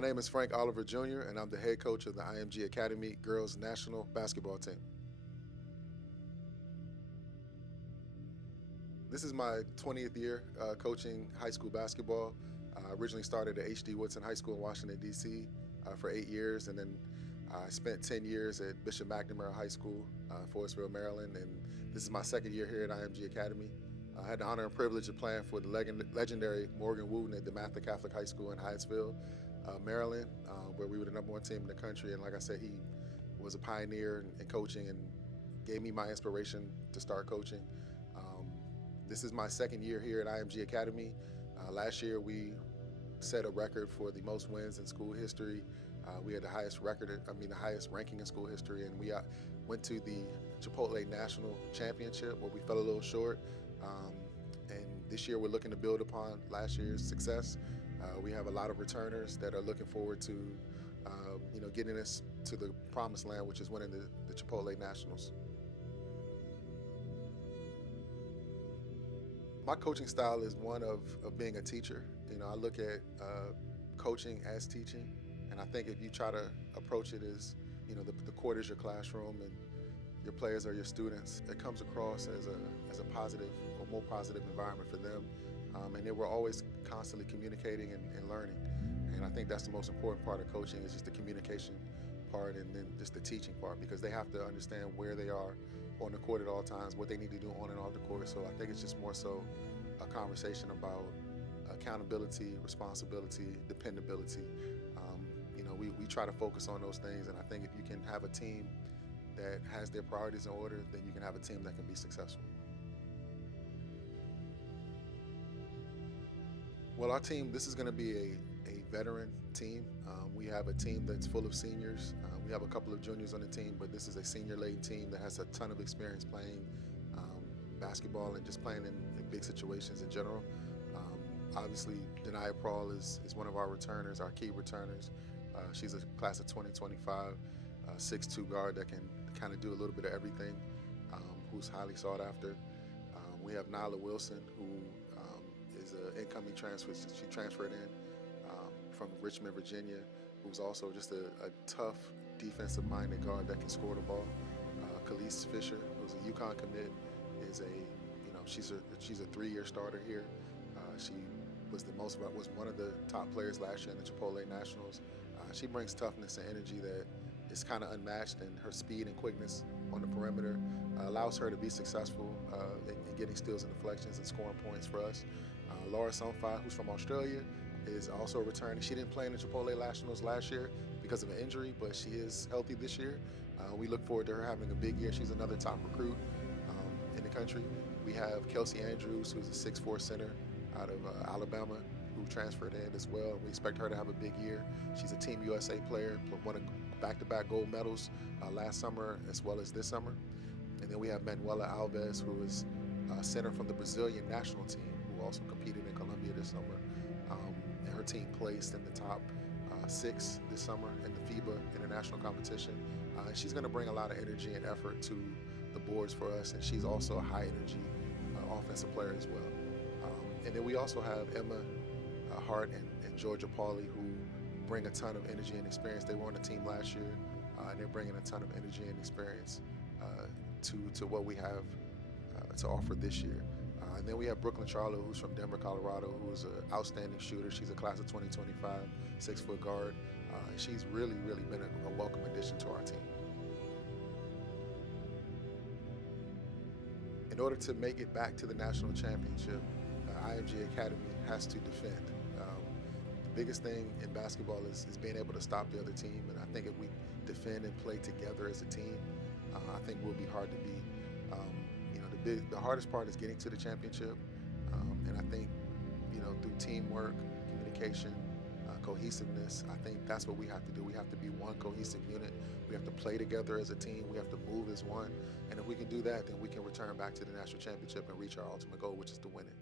My name is Frank Oliver Jr., and I'm the head coach of the IMG Academy Girls National Basketball Team. This is my 20th year coaching high school basketball. I originally started at H.D. Woodson High School in Washington, D.C. For 8 years, and then I spent 10 years at Bishop McNamara High School, Forestville, Maryland, and this is my second year here at IMG Academy. I had the honor and privilege of playing for the legendary Morgan Wooten at DeMatha Catholic High School in Hyattsville, Maryland, where we were the #1 team in the country. And like I said, he was a pioneer in coaching and gave me my inspiration to start coaching. This is my second year here at IMG Academy. Last year we set a record for the most wins in school history. We had the highest the highest ranking in school history, and we went to the Chipotle National Championship where we fell a little short. And this year we're looking to build upon last year's success. We have a lot of returners that are looking forward to, getting us to the promised land, which is winning the Chipotle Nationals. My coaching style is one of being a teacher. I look at coaching as teaching, and I think if you try to approach it as, the court is your classroom and your players are your students, it comes across as a positive or more positive environment for them. And they were always constantly communicating and learning. And I think that's the most important part of coaching, is just the communication part and then just the teaching part, because they have to understand where they are on the court at all times, what they need to do on and off the court. So I think it's just more so a conversation about accountability, responsibility, dependability. We try to focus on those things, and I think if you can have a team that has their priorities in order, then you can have a team that can be successful. Well, our team, this is going to be a veteran team. We have a team that's full of seniors. We have a couple of juniors on the team, but this is a senior-laden team that has a ton of experience playing basketball and just playing in big situations in general. Obviously, Denia Prawl is one of our returners, our key returners. She's a class of 2025, 6'2" guard that can kind of do a little bit of everything, who's highly sought after. We have Nyla Wilson, who is an incoming transfer. She transferred in from Richmond, Virginia, who's also just a tough defensive-minded guard that can score the ball. Khalees Fisher, who's a UConn commit, is she's a 3-year starter here. She was one of the top players last year in the Chipotle Nationals. She brings toughness and energy that is kind of unmatched, and her speed and quickness on the perimeter allows her to be successful in getting steals and deflections and scoring points for us. Laura Somfai, who's from Australia, is also returning. She didn't play in the Chipotle Nationals last year because of an injury, but she is healthy this year. We look forward to her having a big year. She's another top recruit in the country. We have Kelsey Andrews, who's a 6'4" center out of Alabama, who transferred in as well. We expect her to have a big year. She's a Team USA player, won back-to-back gold medals last summer as well as this summer. And then we have Manuela Alves, who is a center from the Brazilian national team, who also competed in Colombia this summer. And her team placed in the top 6 this summer in the FIBA international competition. She's going to bring a lot of energy and effort to the boards for us, and she's also a high-energy offensive player as well. And then we also have Emma Hart and Georgia Pauly, who bring a ton of energy and experience. They were on the team last year, and they're bringing a ton of energy and experience to what we have to offer this year. And then we have Brooklyn Charlo, who's from Denver, Colorado, who's an outstanding shooter. She's a class of 2025, 6-foot guard. And she's really been a welcome addition to our team. In order to make it back to the national championship, IMG Academy has to defend. The biggest thing in basketball is being able to stop the other team, and I think if we defend and play together as a team, I think we'll be hard to beat. The hardest part is getting to the championship, and I think through teamwork, communication, cohesiveness, I think that's what we have to do. We have to be one cohesive unit. We have to play together as a team. We have to move as one, and if we can do that, then we can return back to the national championship and reach our ultimate goal, which is to win it.